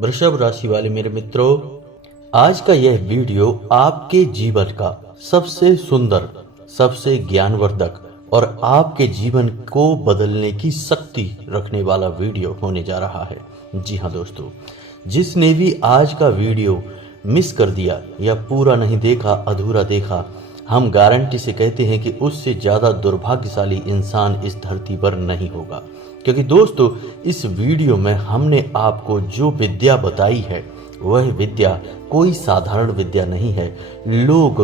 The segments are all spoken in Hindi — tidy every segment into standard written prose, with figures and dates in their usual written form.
वृषभ राशि वाले मेरे मित्रों, आज का यह वीडियो आपके जीवन का सबसे सुंदर, सबसे ज्ञानवर्धक और आपके जीवन को बदलने की शक्ति रखने वाला वीडियो होने जा रहा है। जी हाँ दोस्तों, जिसने भी आज का वीडियो मिस कर दिया या पूरा नहीं देखा, अधूरा देखा, हम गारंटी से कहते हैं कि उससे ज़्यादा दुर्भाग्यशाली इंसान इस धरती पर नहीं होगा। क्योंकि दोस्तों, इस वीडियो में हमने आपको जो विद्या बताई है वह विद्या कोई साधारण विद्या नहीं है। लोग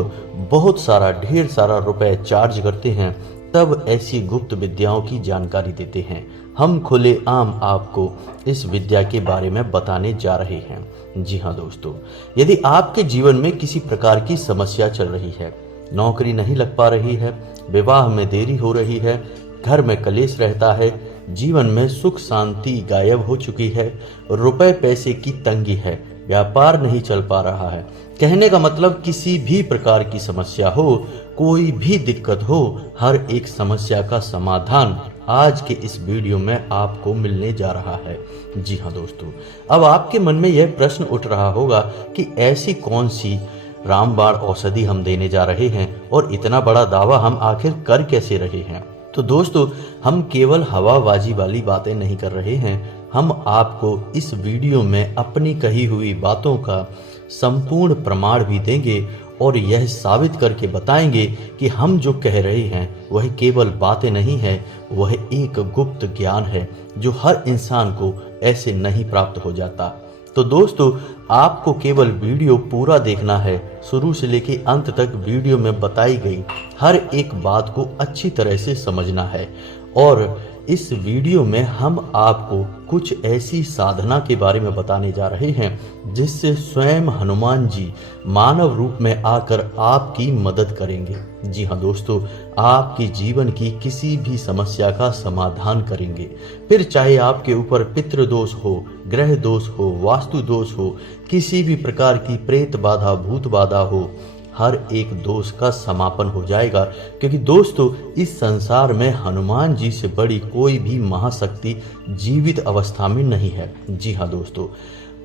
बहुत सारा, ढेर सारा रुपए चार्ज करते हैं तब ऐसी गुप्त विद्याओं की जानकारी देते हैं। हम खुले आम आपको इस विद्या के बारे में बताने जा रहे हैं। जी हाँ दोस्तों, यदि आपके जीवन में किसी प्रकार की समस्या चल रही है, नौकरी नहीं लग पा रही है, विवाह में देरी हो रही है, घर में कलेश रहता है, जीवन में सुख शांति गायब हो चुकी है, रुपए पैसे की तंगी है, व्यापार नहीं चल पा रहा है, कहने का मतलब किसी भी प्रकार की समस्या हो, कोई भी दिक्कत हो, हर एक समस्या का समाधान आज के इस वीडियो में आपको मिलने जा रहा है। जी हाँ दोस्तों, अब आपके मन में यह प्रश्न उठ रहा होगा कि ऐसी कौन सी रामबाण औषधि हम देने जा रहे हैं और इतना बड़ा दावा हम आखिर कर कैसे रहे हैं। तो दोस्तों, हम केवल हवाबाजी वाली बातें नहीं कर रहे हैं, हम आपको इस वीडियो में अपनी कही हुई बातों का संपूर्ण प्रमाण भी देंगे और यह साबित करके बताएंगे कि हम जो कह रहे हैं वह केवल बातें नहीं है, वह एक गुप्त ज्ञान है जो हर इंसान को ऐसे नहीं प्राप्त हो जाता। तो दोस्तों, आपको केवल वीडियो पूरा देखना है, शुरू से लेकर अंत तक वीडियो में बताई गई हर एक बात को अच्छी तरह से समझना है। और इस वीडियो में हम आपको कुछ ऐसी साधना के बारे में बताने जा रहे हैं जिससे स्वयं हनुमान जी मानव रूप में आकर आपकी मदद करेंगे। जी हाँ दोस्तों, आपकी जीवन की किसी भी समस्या का समाधान करेंगे। फिर चाहे आपके ऊपर पितृदोष हो, ग्रह दोष हो, वास्तु दोष हो, किसी भी प्रकार की प्रेत बाधा, भूत बाधा हो, हर एक दोष का समापन हो जाएगा। क्योंकि दोस्तों, इस संसार में हनुमान जी से बड़ी कोई भी महाशक्ति जीवित अवस्था में नहीं है। जी हाँ दोस्तों,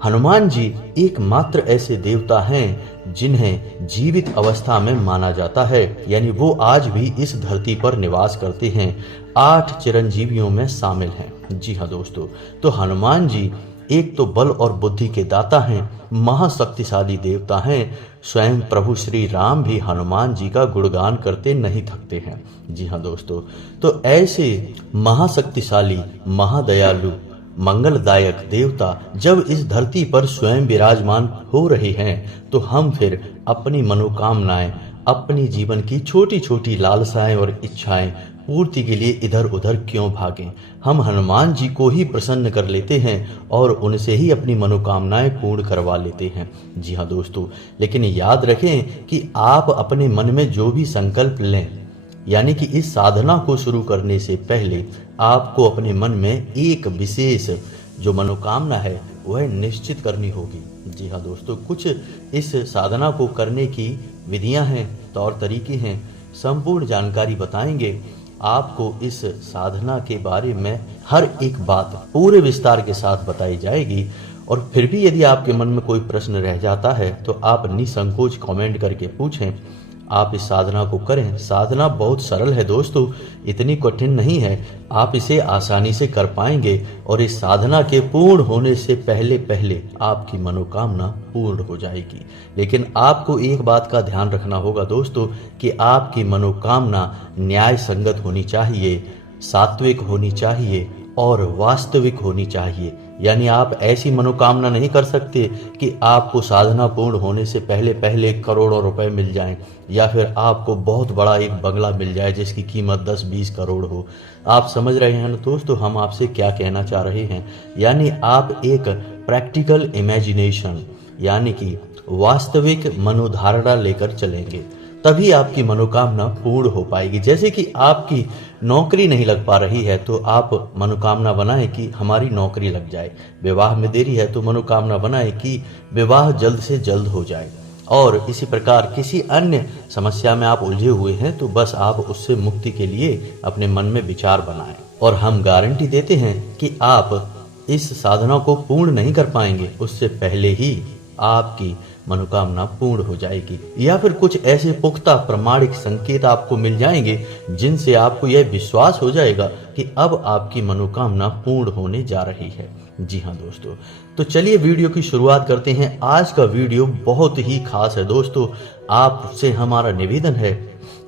हनुमान जी एकमात्र ऐसे देवता हैं जिन्हें जीवित अवस्था में माना जाता है, यानी वो आज भी इस धरती पर निवास करते हैं, 8 चिरंजीवियों में शामिल हैं। जी हाँ दोस्तों, तो हनुमान जी एक तो बल और बुद्धि के दाता हैं, महाशक्तिशाली देवता हैं। स्वयं प्रभु श्री राम भी हनुमान जी का गुणगान करते नहीं थकते हैं। जी हाँ दोस्तों, तो ऐसे महाशक्तिशाली, महादयालु, मंगलदायक देवता जब इस धरती पर स्वयं विराजमान हो रहे हैं तो हम फिर अपनी मनोकामनाएं, अपनी जीवन की छोटी छोटी लालसाएं और इच्छाएं पूर्ति के लिए इधर उधर क्यों भागें। हम हनुमान जी को ही प्रसन्न कर लेते हैं और उनसे ही अपनी मनोकामनाएं पूर्ण करवा लेते हैं। जी हाँ दोस्तों, लेकिन याद रखें कि आप अपने मन में जो भी संकल्प लें, यानी कि इस साधना को शुरू करने से पहले आपको अपने मन में एक विशेष जो मनोकामना है वह निश्चित करनी होगी। जी हाँ दोस्तों, कुछ इस साधना को करने की विधियां हैं, तौर तरीके हैं, संपूर्ण जानकारी बताएंगे आपको। इस साधना के बारे में हर एक बात पूरे विस्तार के साथ बताई जाएगी। और फिर भी यदि आपके मन में कोई प्रश्न रह जाता है तो आप निसंकोच कमेंट करके पूछें। आप इस साधना को करें। साधना बहुत सरल है दोस्तों, इतनी कठिन नहीं है, आप इसे आसानी से कर पाएंगे। और इस साधना के पूर्ण होने से पहले पहले आपकी मनोकामना पूर्ण हो जाएगी। लेकिन आपको एक बात का ध्यान रखना होगा दोस्तों कि आपकी मनोकामना न्याय संगत होनी चाहिए, सात्विक होनी चाहिए और वास्तविक होनी चाहिए। यानी आप ऐसी मनोकामना नहीं कर सकते कि आपको साधना पूर्ण होने से पहले पहले करोड़ों रुपए मिल जाएं, या फिर आपको बहुत बड़ा एक बंगला मिल जाए जिसकी कीमत 10-20 करोड़ हो। आप समझ रहे हैं ना दोस्तों हम आपसे क्या कहना चाह रहे हैं। यानी आप एक प्रैक्टिकल इमेजिनेशन, यानी कि वास्तविक मनोधारणा लेकर चलेंगे, तभी आपकी मनोकामना पूर्ण हो पाएगी। जैसे कि आपकी नौकरी नहीं लग पा रही है तो आप मनोकामना बनाएं कि हमारी नौकरी लग जाए। विवाह में देरी है तो मनोकामना बनाएं कि विवाह जल्द से जल्द हो जाए। और इसी प्रकार किसी अन्य समस्या में आप उलझे हुए हैं तो बस आप उससे मुक्ति के लिए अपने मन में विचार बनाएं। और हम गारंटी देते हैं कि आप इस साधना को पूर्ण नहीं कर पाएंगे उससे पहले ही आपकी मनोकामना पूर्ण हो जाएगी, या फिर कुछ ऐसे पुख्ता प्रमाणिक संकेत आपको मिल जाएंगे जिनसे आपको यह विश्वास हो जाएगा कि अब आपकी मनोकामना पूर्ण होने जा रही है। जी हाँ दोस्तों, तो चलिए वीडियो की शुरुआत करते हैं। आज का वीडियो बहुत ही खास है दोस्तों। आपसे हमारा निवेदन है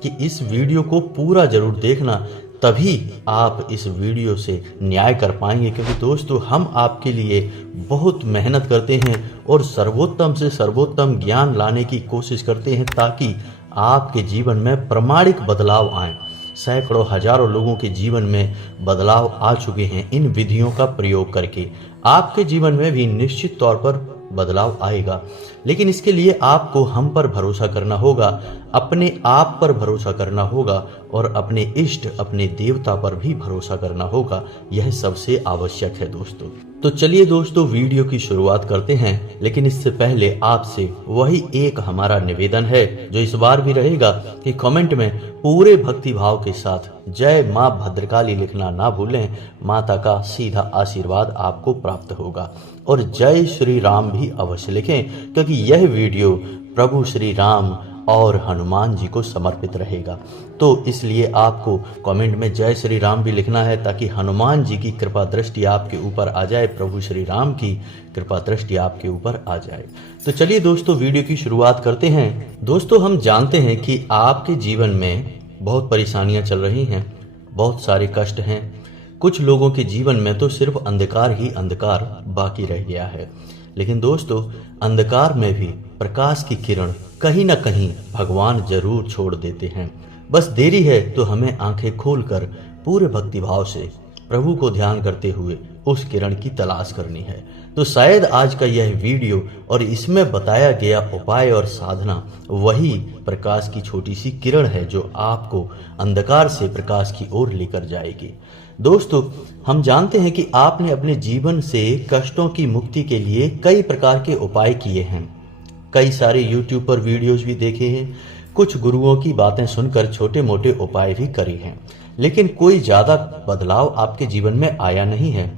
कि इस वीडियो को पूरा जरूर देखना, तभी आप इस वीडियो से न्याय कर पाएंगे, क्योंकि दोस्तों हम आपके लिए बहुत मेहनत करते हैं और सर्वोत्तम से सर्वोत्तम ज्ञान लाने की कोशिश करते हैं ताकि आपके जीवन में प्रमाणिक बदलाव आए। सैकड़ों हजारों लोगों के जीवन में बदलाव आ चुके हैं इन विधियों का प्रयोग करके। आपके जीवन में भी निश्चित तौर पर बदलाव आएगा, लेकिन इसके लिए आपको हम पर भरोसा करना होगा, अपने आप पर भरोसा करना होगा और अपने इष्ट, अपने देवता पर भी भरोसा करना होगा। यह सबसे आवश्यक है दोस्तों। तो चलिए दोस्तों वीडियो की शुरुआत करते हैं, लेकिन इससे पहले आपसे वही एक हमारा निवेदन है जो इस बार भी रहेगा कि कमेंट में पूरे भक्ति भाव के साथ जय मां भद्रकाली लिखना ना भूलें। माता का सीधा आशीर्वाद आपको प्राप्त होगा। और जय श्री राम भी अवश्य लिखें, क्योंकि यह वीडियो प्रभु श्री राम और हनुमान जी को समर्पित रहेगा। तो इसलिए आपको कमेंट में जय श्री राम भी लिखना है ताकि हनुमान जी की कृपा दृष्टि आपके ऊपर आ जाए, प्रभु श्री राम की कृपा दृष्टि आपके ऊपर आ जाए। तो चलिए दोस्तों वीडियो की शुरुआत करते हैं। दोस्तों हम जानते हैं कि आपके जीवन में बहुत परेशानियां चल रही हैं, बहुत सारे कष्ट हैं। कुछ लोगों के जीवन में तो सिर्फ अंधकार ही अंधकार बाकी रह गया है, लेकिन दोस्तों अंधकार में भी प्रकाश की किरण कहीं ना कहीं भगवान जरूर छोड़ देते हैं। बस देरी है तो हमें आंखें खोलकर पूरे भक्तिभाव से प्रभु को ध्यान करते हुए उस किरण की तलाश करनी है। तो शायद आज का यह वीडियो और इसमें बताया गया उपाय और साधना वही प्रकाश की छोटी सी किरण है जो आपको अंधकार से प्रकाश की ओर लेकर जाएगी। दोस्तों हम जानते हैं कि आपने अपने जीवन से कष्टों की मुक्ति के लिए कई प्रकार के उपाय किए हैं, कई सारे YouTube पर वीडियोस भी देखे हैं, कुछ गुरुओं की बातें सुनकर छोटे मोटे उपाय भी करे हैं, लेकिन कोई ज़्यादा बदलाव आपके जीवन में आया नहीं है।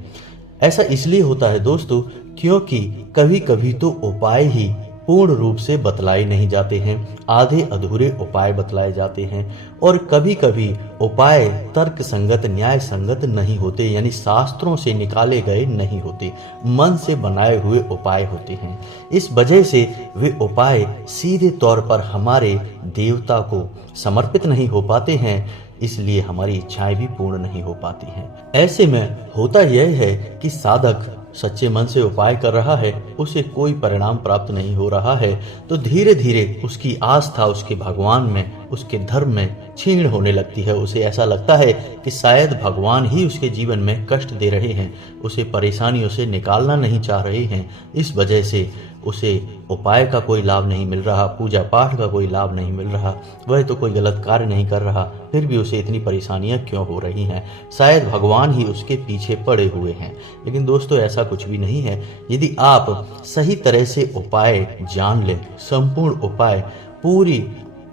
ऐसा इसलिए होता है दोस्तों क्योंकि कभी कभी तो उपाय ही पूर्ण रूप से बतलाए नहीं जाते हैं, आधे अधूरे उपाय बतलाए जाते हैं, और कभी कभी उपाय तर्क संगत, न्याय संगत नहीं होते, यानी शास्त्रों से निकाले गए नहीं होते, मन से बनाए हुए उपाय होते हैं। इस वजह से वे उपाय सीधे तौर पर हमारे देवता को समर्पित नहीं हो पाते हैं, इसलिए हमारी इच्छाएं भी पूर्ण नहीं हो पाती हैं। ऐसे में होता यह है कि साधक सच्चे मन से उपाय कर रहा है, उसे कोई परिणाम प्राप्त नहीं हो रहा है, तो धीरे धीरे उसकी आस्था उसके भगवान में, उसके धर्म में क्षीण होने लगती है। उसे ऐसा लगता है कि शायद भगवान ही उसके जीवन में कष्ट दे रहे हैं, उसे परेशानियों से निकालना नहीं चाह रहे हैं। इस वजह से उसे उपाय का कोई लाभ नहीं मिल रहा, पूजा पाठ का कोई लाभ नहीं मिल रहा, वह तो कोई गलत कार्य नहीं कर रहा, फिर भी उसे इतनी परेशानियां क्यों हो रही हैं? शायद भगवान ही उसके पीछे पड़े हुए हैं। लेकिन दोस्तों ऐसा कुछ भी नहीं है। यदि आप सही तरह से उपाय जान लें, संपूर्ण उपाय पूरी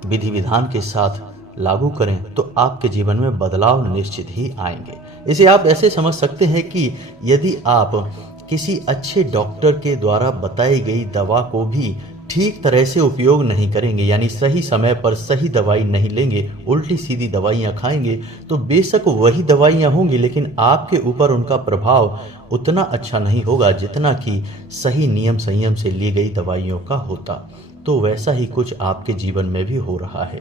विधि विधान के साथ लागू करें, तो आपके जीवन में बदलाव निश्चित ही आएंगे। इसे आप ऐसे समझ सकते हैं कि यदि आप किसी अच्छे डॉक्टर के द्वारा बताई गई दवा को भी ठीक तरह से उपयोग नहीं करेंगे, यानी सही समय पर सही दवाई नहीं लेंगे, उल्टी सीधी दवाइयाँ खाएंगे, तो बेशक वही दवाइयाँ होंगी, लेकिन आपके ऊपर उनका प्रभाव उतना अच्छा नहीं होगा जितना कि सही नियम संयम से ली गई दवाइयों का होता। तो वैसा ही कुछ आपके जीवन में भी हो रहा है।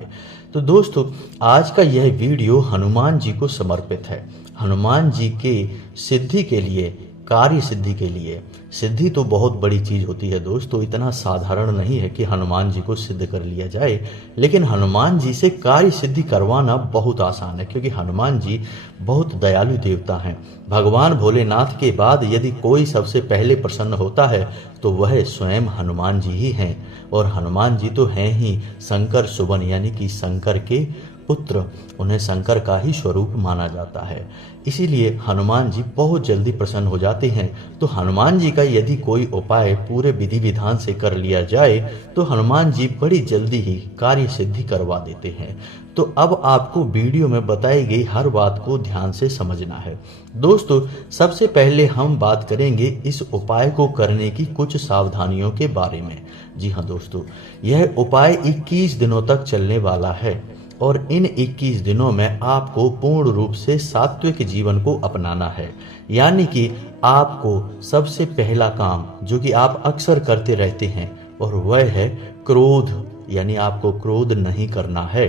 तो दोस्तों आज का यह वीडियो हनुमान जी को समर्पित है। हनुमान जी के सिद्धि के लिए, कार्य सिद्धि के लिए। सिद्धि तो बहुत बड़ी चीज होती है दोस्तों, इतना साधारण नहीं है कि हनुमान जी को सिद्ध कर लिया जाए, लेकिन हनुमान जी से कार्य सिद्धि करवाना बहुत आसान है, क्योंकि हनुमान जी बहुत दयालु देवता हैं। भगवान भोलेनाथ के बाद यदि कोई सबसे पहले प्रसन्न होता है तो वह स्वयं हनुमान जी ही हैं, और हनुमान जी तो हैं ही शंकर सुवन, यानी कि शंकर के पुत्र, उन्हें शंकर का ही स्वरूप माना जाता है। इसीलिए हनुमान जी बहुत जल्दी प्रसन्न हो जाते हैं। तो हनुमान जी का यदि कोई उपाय पूरे विधि विधान से कर लिया जाए तो हनुमान जी बड़ी जल्दी ही कार्य सिद्धि करवा देते हैं। तो अब आपको वीडियो में बताई गई हर बात को ध्यान से समझना है। दोस्तों, सबसे पहले हम बात करेंगे इस उपाय को करने की कुछ सावधानियों के बारे में। जी हाँ दोस्तों, यह उपाय 21 दिनों तक चलने वाला है और इन 21 दिनों में आपको पूर्ण रूप से सात्विक जीवन को अपनाना है। यानी कि आपको सबसे पहला काम जो कि आप अक्सर करते रहते हैं और वह है क्रोध, यानी आपको क्रोध नहीं करना है,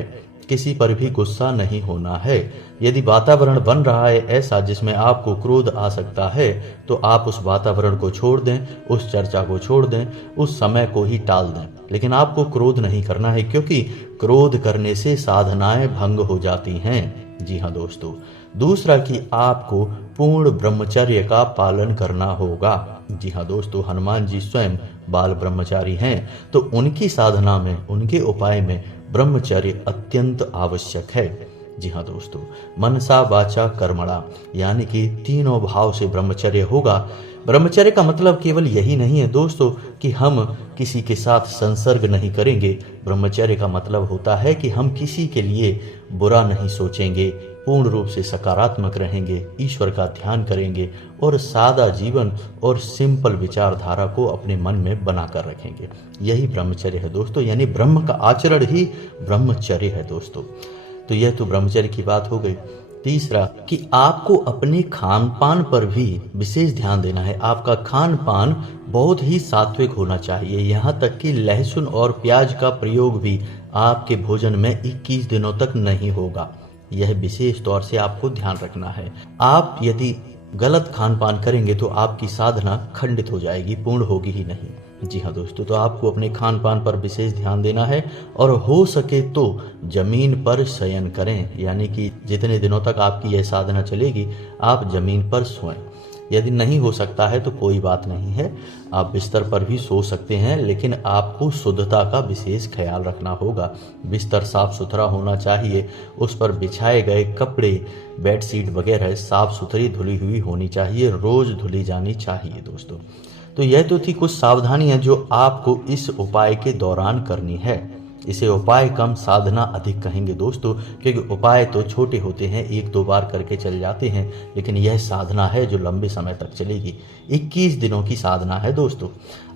किसी पर भी गुस्सा नहीं होना है। यदि वातावरण बन रहा है ऐसा जिसमें आपको क्रोध आ सकता है तो आप उस वातावरण को छोड़ दें, उस चर्चा को छोड़ दें, उस समय को ही टाल दें। लेकिन आपको क्रोध नहीं करना है, क्योंकि क्रोध करने से साधनाएं भंग हो जाती हैं। जी हाँ दोस्तों, दूसरा कि आपको पूर्ण ब्रह्मचर्य का पालन करना होगा। जी हाँ दोस्तों, हनुमान जी स्वयं बाल ब्रह्मचारी हैं, तो उनकी साधना में, उनके उपाय में ब्रह्मचर्य अत्यंत आवश्यक है। जी हाँ दोस्तों, मनसा वाचा कर्मणा, यानी कि तीनों भाव से ब्रह्मचर्य होगा। ब्रह्मचर्य का मतलब केवल यही नहीं है दोस्तों कि हम किसी के साथ संसर्ग नहीं करेंगे। ब्रह्मचर्य का मतलब होता है कि हम किसी के लिए बुरा नहीं सोचेंगे, पूर्ण रूप से सकारात्मक रहेंगे, ईश्वर का ध्यान करेंगे और सादा जीवन और सिंपल विचारधारा को अपने मन में बनाकर रखेंगे। यही ब्रह्मचर्य है दोस्तों, यानी ब्रह्म का आचरण ही ब्रह्मचर्य है दोस्तों। तो यह तो ब्रह्मचर्य की बात हो गई। तीसरा कि आपको अपने खान पान पर भी विशेष ध्यान देना है। आपका खान पान बहुत ही सात्विक होना चाहिए, यहाँ तक कि लहसुन और प्याज का प्रयोग भी आपके भोजन में 21 दिनों तक नहीं होगा। यह विशेष तौर से आपको ध्यान रखना है। आप यदि गलत खान पान करेंगे तो आपकी साधना खंडित हो जाएगी, पूर्ण होगी ही नहीं। जी हाँ दोस्तों, तो आपको अपने खान पान पर विशेष ध्यान देना है और हो सके तो जमीन पर शयन करें, यानी कि जितने दिनों तक आपकी यह साधना चलेगी आप जमीन पर सोएं। यदि नहीं हो सकता है तो कोई बात नहीं है, आप बिस्तर पर भी सो सकते हैं, लेकिन आपको शुद्धता का विशेष ख्याल रखना होगा। बिस्तर साफ सुथरा होना चाहिए, उस पर बिछाए गए कपड़े, बेडशीट वगैरह साफ सुथरी धुली हुई होनी चाहिए, रोज धुली जानी चाहिए दोस्तों। तो यह तो थी कुछ सावधानियां जो आपको इस उपाय के दौरान करनी है। इसे उपाय कम साधना अधिक कहेंगे दोस्तों, क्योंकि उपाय तो छोटे होते हैं, 1-2 बार करके चल जाते हैं, लेकिन यह साधना है जो लंबे समय तक चलेगी। 21 दिनों की साधना है दोस्तों।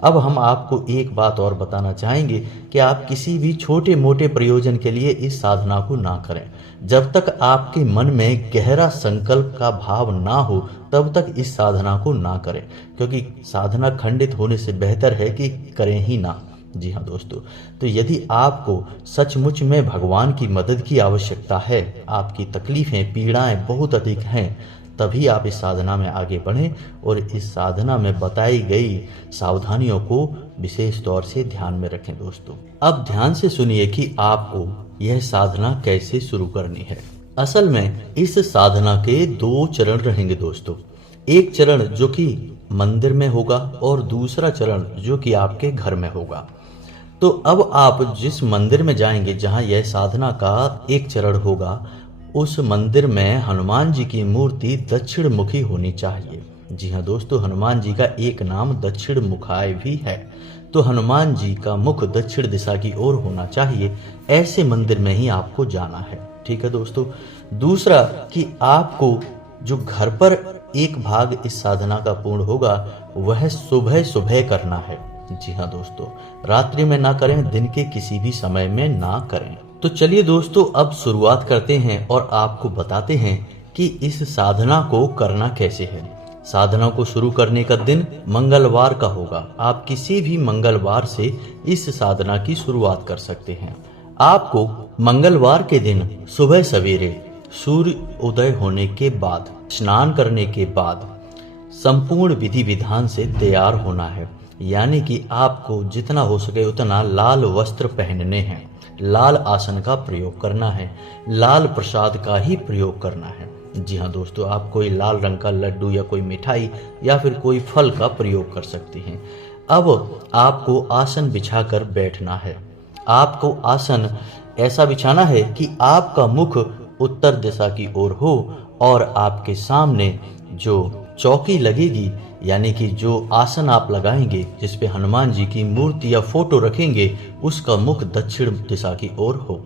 अब हम आपको एक बात और बताना चाहेंगे कि आप किसी भी छोटे मोटे प्रयोजन के लिए इस साधना को ना करें। जब तक आपके मन में गहरा संकल्प का भाव ना हो तब तक इस साधना को ना करें, क्योंकि साधना खंडित होने से बेहतर है कि करें ही ना। जी हाँ दोस्तों, तो यदि आपको सचमुच में भगवान की मदद की आवश्यकता है, आपकी तकलीफें पीड़ाएं बहुत अधिक हैं, तभी आप इस साधना में आगे बढ़ें और इस साधना में बताई गई सावधानियों को विशेष तौर से ध्यान में रखें दोस्तों। अब ध्यान से सुनिए कि आपको यह साधना कैसे शुरू करनी है। असल में इस साधना के 2 चरण रहेंगे दोस्तों। एक चरण जो कि मंदिर में होगा और दूसरा चरण जो कि आपके घर में होगा। तो अब आप जिस मंदिर में जाएंगे जहां यह साधना का एक चरण होगा, उस मंदिर में हनुमान जी की मूर्ति दक्षिण मुखी होनी चाहिए। जी हाँ दोस्तों, हनुमान जी का एक नाम दक्षिण मुखाय भी है। तो हनुमान जी का मुख दक्षिण दिशा की ओर होना चाहिए, ऐसे मंदिर में ही आपको जाना है। ठीक है दोस्तों। दूसरा कि आपको जो घर पर एक भाग इस साधना का पूर्ण होगा वह सुबह सुबह करना है। जी हाँ दोस्तों, रात्रि में ना करें, दिन के किसी भी समय में ना करें। तो चलिए दोस्तों, अब शुरुआत करते हैं और आपको बताते हैं कि इस साधना को करना कैसे है। साधना को शुरू करने का दिन मंगलवार का होगा। आप किसी भी मंगलवार से इस साधना की शुरुआत कर सकते हैं। आपको मंगलवार के दिन सुबह सवेरे सूर्य उदय होने के बाद, स्नान करने के बाद संपूर्ण विधि विधान से तैयार होना है। यानी कि आपको जितना हो सके उतना लाल वस्त्र पहनने हैं, लाल आसन का प्रयोग करना है, लाल प्रसाद का ही प्रयोग करना है। जी हाँ दोस्तों, आप कोई लाल रंग का लड्डू या कोई मिठाई या फिर कोई फल का प्रयोग कर सकते हैं। अब आपको आसन बिछाकर बैठना है। आपको आसन ऐसा बिछाना है कि आपका मुख उत्तर दिशा की ओर हो और आपके सामने जो चौकी लगेगी यानी कि जो आसन आप लगाएंगे जिस पे हनुमान जी की मूर्ति या फोटो रखेंगे उसका मुख दक्षिण दिशा की ओर हो।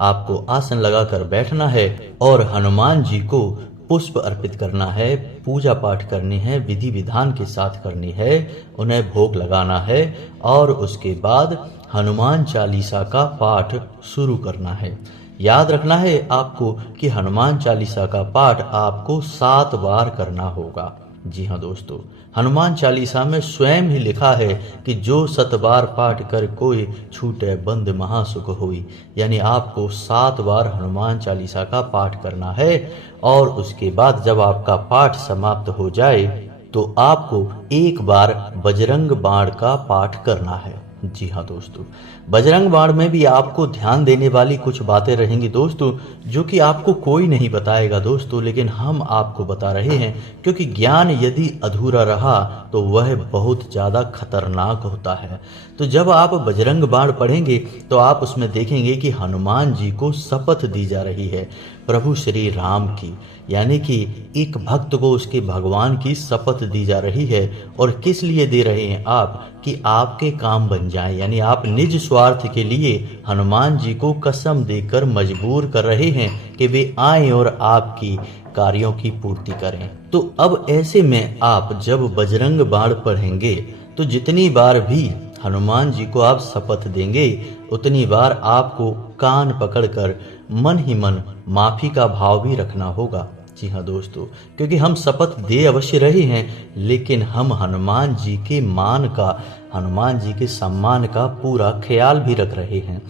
आपको आसन लगाकर बैठना है और हनुमान जी को पुष्प अर्पित करना है, पूजा पाठ करनी है, विधि विधान के साथ करनी है, उन्हें भोग लगाना है और उसके बाद हनुमान चालीसा का पाठ शुरू करना है। याद रखना है आपको कि हनुमान चालीसा का पाठ आपको 7 बार करना होगा। जी हाँ दोस्तों, हनुमान चालीसा में स्वयं ही लिखा है कि जो 7 बार पाठ कर कोई छूटे बंद महासुख होई, यानी आपको 7 बार हनुमान चालीसा का पाठ करना है और उसके बाद जब आपका पाठ समाप्त हो जाए तो आपको एक बार बजरंग बाण का पाठ करना है। जी हाँ दोस्तों, बजरंग बाण में भी आपको ध्यान देने वाली कुछ बातें रहेंगी दोस्तों, जो कि आपको कोई नहीं बताएगा दोस्तों, लेकिन हम आपको बता रहे हैं क्योंकि ज्ञान यदि अधूरा रहा तो वह बहुत ज़्यादा खतरनाक होता है। तो जब आप बजरंग बाण पढ़ेंगे तो आप उसमें देखेंगे कि हनुमान जी को शपथ दी जा रही है प्रभु श्री राम की, यानी कि एक भक्त को उसके भगवान की शपथ दी जा रही है। और किस लिए दे रहे हैं आप? कि आपके काम बन जाएं, यानी आप निज स्वार्थ के लिए हनुमान जी को कसम देकर मजबूर कर रहे हैं कि वे आएं और आपकी कार्यों की पूर्ति करें। तो अब ऐसे में आप जब बजरंग बाण पढ़ेंगे तो जितनी बार भी हनुमान जी को आप शपथ देंगे उतनी बार आपको कान पकड़कर मन ही मन माफी का भाव भी रखना होगा। जी हाँ दोस्तों, क्योंकि हम शपथ दे अवश्य रहे हैं लेकिन हम हनुमान जी के मान का, हनुमान जी के सम्मान का पूरा ख्याल भी रख रहे हैं।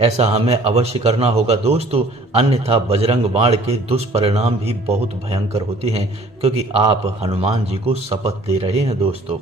ऐसा हमें अवश्य करना होगा दोस्तों, अन्यथा बजरंग बाण के दुष्परिणाम भी बहुत भयंकर होते हैं, क्योंकि आप हनुमान जी को शपथ दे रहे हैं दोस्तों।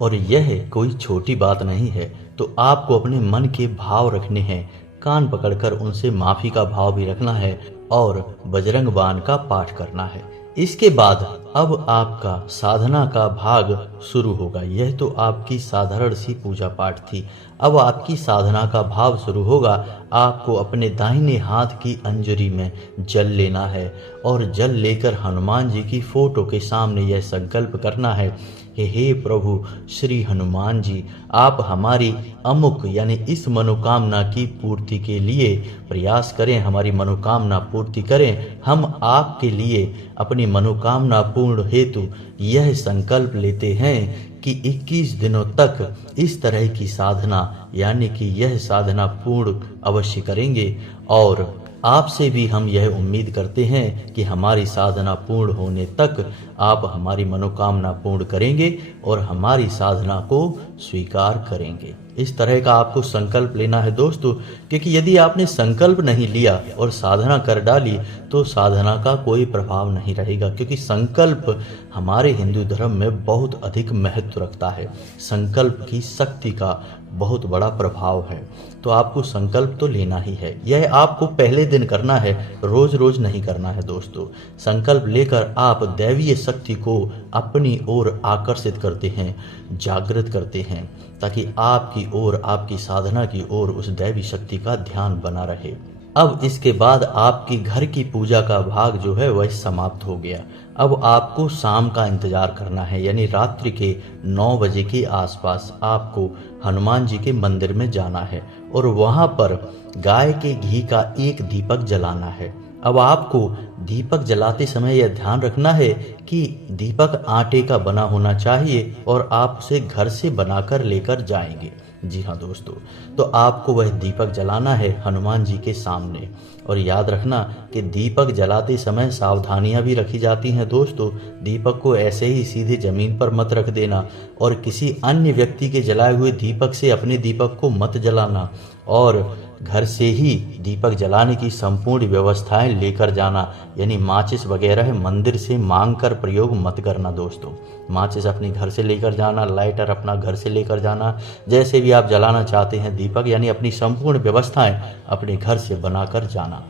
और यह कोई छोटी बात नहीं है। तो आपको अपने मन के भाव रखने हैं, कान पकड़कर उनसे माफी का भाव भी रखना है और बजरंग बाण का पाठ करना है। इसके बाद अब आपका साधना का भाग शुरू होगा। यह तो आपकी साधारण सी पूजा पाठ थी, अब आपकी साधना का भाव शुरू होगा। आपको अपने दाहिने हाथ की अंजलि में जल लेना है और जल लेकर हनुमान जी की फोटो के सामने यह संकल्प करना है कि हे प्रभु श्री हनुमान जी, आप हमारी अमुक यानी इस मनोकामना की पूर्ति के लिए प्रयास करें, हमारी मनोकामना पूर्ति करें। हम आपके लिए अपनी मनोकामना पूर्ण हेतु यह संकल्प लेते हैं कि 21 दिनों तक इस तरह की साधना यानी कि यह साधना पूर्ण अवश्य करेंगे। और आपसे भी हम यह उम्मीद करते हैं कि हमारी साधना पूर्ण होने तक आप हमारी मनोकामना पूर्ण करेंगे और हमारी साधना को स्वीकार करेंगे। इस तरह का आपको संकल्प लेना है दोस्तों, क्योंकि यदि आपने संकल्प नहीं लिया और साधना कर डाली तो साधना का कोई प्रभाव नहीं रहेगा, क्योंकि संकल्प हमारे हिंदू धर्म में बहुत अधिक महत्व रखता है। संकल्प की शक्ति का बहुत बड़ा प्रभाव है। तो आपको संकल्प तो लेना ही है। यह आपको पहले दिन करना है, रोज रोज नहीं करना है दोस्तों। संकल्प लेकर आप दैवीय शक्ति को अपनी ओर आकर्षित करते हैं, जागृत करते हैं, ताकि आपकी ओर, आपकी साधना की ओर उस दैवी शक्ति का ध्यान बना रहे। अब इसके बाद आपकी घर की पूजा का भाग जो है वह समाप्त हो गया। अब आपको शाम का इंतजार करना है, यानी रात्रि के 9 बजे के आसपास आपको हनुमान जी के मंदिर में जाना है और वहां पर गाय के घी का एक दीपक जलाना है। अब आपको दीपक जलाते समय यह ध्यान रखना है कि दीपक आटे का बना होना चाहिए और आप उसे घर से बनाकर लेकर जाएंगे। जी हाँ दोस्तों, तो आपको वह दीपक जलाना है हनुमान जी के सामने। और याद रखना कि दीपक जलाते समय सावधानियां भी रखी जाती हैं दोस्तों। दीपक को ऐसे ही सीधे जमीन पर मत रख देना और किसी अन्य व्यक्ति के जलाए हुए दीपक से अपने दीपक को मत जलाना और घर से ही दीपक जलाने की संपूर्ण व्यवस्थाएं लेकर जाना, यानी माचिस वगैरह मंदिर से मांगकर प्रयोग मत करना दोस्तों। माचिस अपने घर से लेकर जाना, लाइटर अपना घर से लेकर जाना, जैसे भी आप जलाना चाहते हैं दीपक, यानी अपनी संपूर्ण व्यवस्थाएं अपने घर से बनाकर जाना।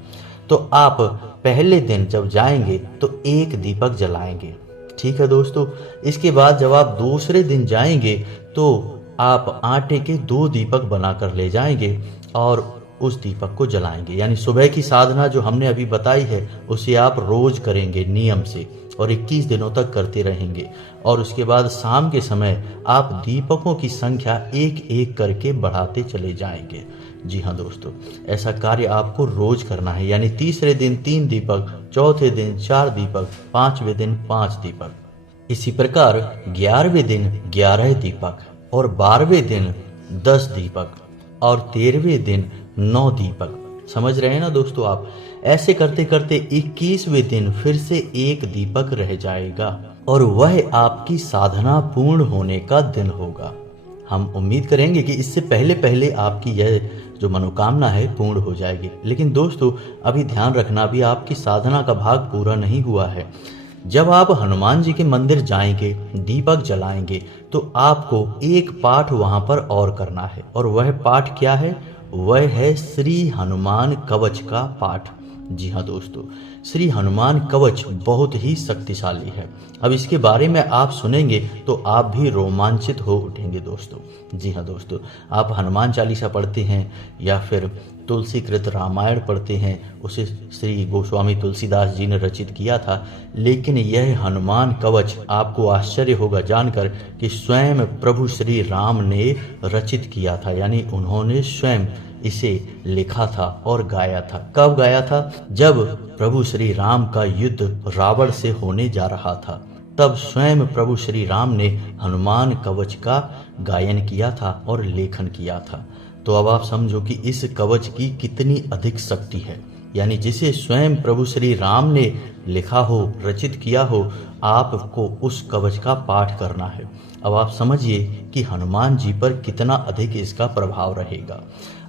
तो आप पहले दिन जब जाएंगे तो एक दीपक जलाएंगे, ठीक है दोस्तों। इसके बाद जब आप दूसरे दिन जाएंगे तो आप आटे के 2 दीपक बनाकर ले जाएंगे और उस दीपक को जलाएंगे। यानी सुबह की साधना जो हमने अभी बताई है उसे आप रोज करेंगे नियम से और 21 दिनों तक करते रहेंगे। और उसके बाद शाम के समय आप दीपकों की संख्या एक एक करके बढ़ाते चले जाएंगे। जी हाँ दोस्तों, ऐसा कार्य आपको रोज करना है। यानी तीसरे दिन 3 दीपक, चौथे दिन 4 दीपक, 5वें दिन 5 दीपक। इसी प्रकार 11वें दिन 11 दीपक और 12वें दिन 10 दीपक और 13वें दिन 9 दीपक। समझ रहे हैं ना दोस्तों आप? ऐसे करते करते 21वें दिन फिर से एक दीपक रह जाएगा और वह आपकी साधना पूर्ण होने का दिन होगा। हम उम्मीद करेंगे कि इससे पहले पहले आपकी यह जो मनोकामना है पूर्ण हो जाएगी। लेकिन दोस्तों अभी ध्यान रखना, अभी आपकी साधना का भाग पूरा नहीं हुआ है। जब आप हनुमान जी के मंदिर जाएंगे, दीपक जलाएंगे, तो आपको एक पाठ वहां पर और करना है। और वह पाठ क्या है? वह है श्री हनुमान कवच का पाठ। जी हाँ दोस्तों, श्री हनुमान कवच बहुत ही शक्तिशाली है। अब इसके बारे में आप सुनेंगे तो आप भी रोमांचित हो उठेंगे दोस्तों। जी हाँ दोस्तों, आप हनुमान चालीसा पढ़ते हैं या फिर तुलसीकृत रामायण पढ़ते हैं, उसे श्री गोस्वामी तुलसीदास जी ने रचित किया था। लेकिन यह हनुमान कवच आपको आश्चर्य होगा जानकर कि स्वयं प्रभु श्री राम ने रचित किया था। यानी उन्होंने स्वयं इसे लिखा था और गाया था। कब गाया था? जब प्रभु श्री राम का युद्ध रावण से होने जा रहा था, तब स्वयं प्रभु श्री राम ने हनुमान कवच का गायन किया था और लेखन किया था। तो अब आप समझो कि इस कवच की कितनी अधिक शक्ति है। यानी जिसे स्वयं प्रभु श्री राम ने लिखा हो, रचित किया हो, आपको उस कवच का पाठ करना है। अब आप समझिए कि हनुमान जी पर कितना अधिक इसका प्रभाव रहेगा।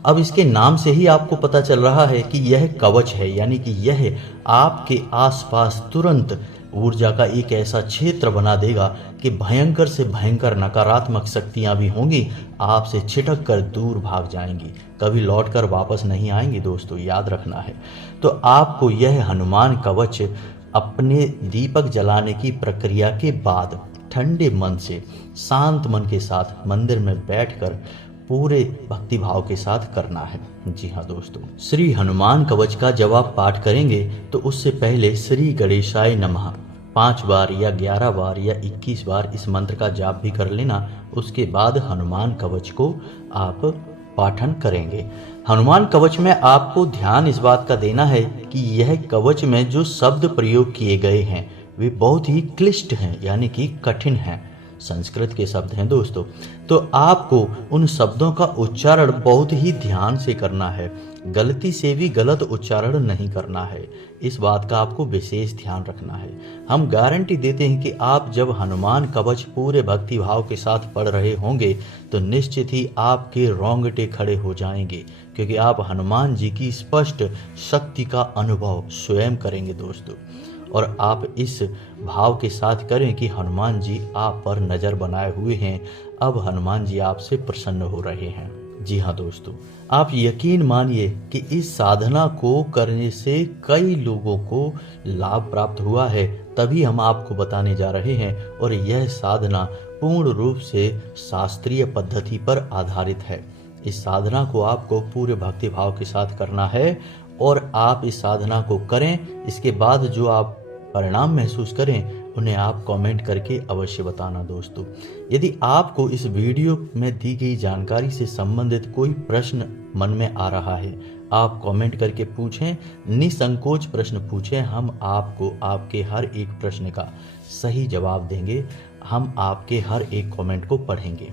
अब इसके नाम से ही आपको पता चल रहा है कि यह कवच है। यानी कि यह आपके आसपास तुरंत ऊर्जा का एक ऐसा क्षेत्र बना देगा कि भयंकर से भयंकर नकारात्मक शक्तियां भी होंगी, आपसे छिटक कर दूर भाग जाएंगी, कभी लौटकर वापस नहीं आएंगी दोस्तों, याद रखना है। तो आपको यह हनुमान कवच अपने दीपक जलाने की प्रक्रिया के बाद ठंडे मन से, शांत मन के साथ मंदिर में बैठकर पूरे भक्तिभाव के साथ करना है। जी हाँ दोस्तों, श्री हनुमान कवच का जब आप पाठ करेंगे तो उससे पहले श्री गणेशाय नमः 5 बार या 11 बार या 21 बार इस मंत्र का जाप भी कर लेना। उसके बाद हनुमान कवच को आप पाठन करेंगे। हनुमान कवच में आपको ध्यान इस बात का देना है कि यह कवच में जो शब्द प्रयोग किए गए हैं वे बहुत ही क्लिष्ट हैं, यानी कि कठिन हैं, संस्कृत के शब्द हैं दोस्तों। तो आपको उन शब्दों का उच्चारण बहुत ही ध्यान से करना है, गलती से भी गलत उच्चारण नहीं करना है। इस बात का आपको विशेष ध्यान रखना है। हम गारंटी देते हैं कि आप जब हनुमान कवच पूरे भक्ति भाव के साथ पढ़ रहे होंगे तो निश्चित ही आपके रोंगटे खड़े हो जाएंगे, क्योंकि आप हनुमान जी की स्पष्ट शक्ति का अनुभव स्वयं करेंगे दोस्तों। और आप इस भाव के साथ करें कि हनुमान जी आप पर नज़र बनाए हुए हैं, अब हनुमान जी आपसे प्रसन्न हो रहे हैं। जी हाँ दोस्तों, आप यकीन मानिए कि इस साधना को करने से कई लोगों को लाभ प्राप्त हुआ है, तभी हम आपको बताने जा रहे हैं। और यह साधना पूर्ण रूप से शास्त्रीय पद्धति पर आधारित है। इस साधना को आपको पूरे भक्ति भाव के साथ करना है और आप इस साधना को करें। इसके बाद जो आप परिणाम महसूस करें उन्हें आप कमेंट करके अवश्य बताना दोस्तों। यदि आपको इस वीडियो में दी गई जानकारी से संबंधित कोई प्रश्न मन में आ रहा है, आप कमेंट करके पूछें, निसंकोच प्रश्न पूछें। हम आपको आपके हर एक प्रश्न का सही जवाब देंगे। हम आपके हर एक कमेंट को पढ़ेंगे।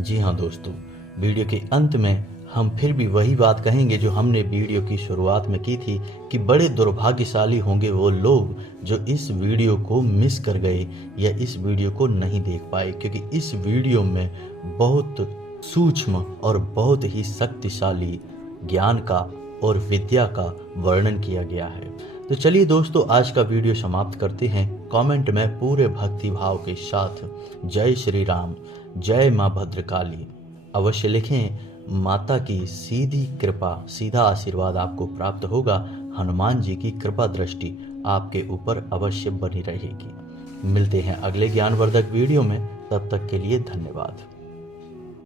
जी हाँ दोस्तों, वीडियो के अंत में हम फिर भी वही बात कहेंगे जो हमने वीडियो की शुरुआत में की थी कि बड़े दुर्भाग्यशाली होंगे वो लोग जो इस वीडियो को मिस कर गए या इस वीडियो को नहीं देख पाए, क्योंकि इस वीडियो में बहुत सूक्ष्म और बहुत ही शक्तिशाली ज्ञान का और विद्या का वर्णन किया गया है। तो चलिए दोस्तों, आज का वीडियो समाप्त करते हैं। कमेंट में पूरे भक्ति भाव के साथ जय श्री राम, जय माँ भद्रकाली अवश्य लिखें। माता की सीधी कृपा, सीधा आशीर्वाद आपको प्राप्त होगा। हनुमान जी की कृपा दृष्टि आपके ऊपर अवश्य बनी रहेगी। मिलते हैं अगले ज्ञानवर्धक वीडियो में, तब तक के लिए धन्यवाद।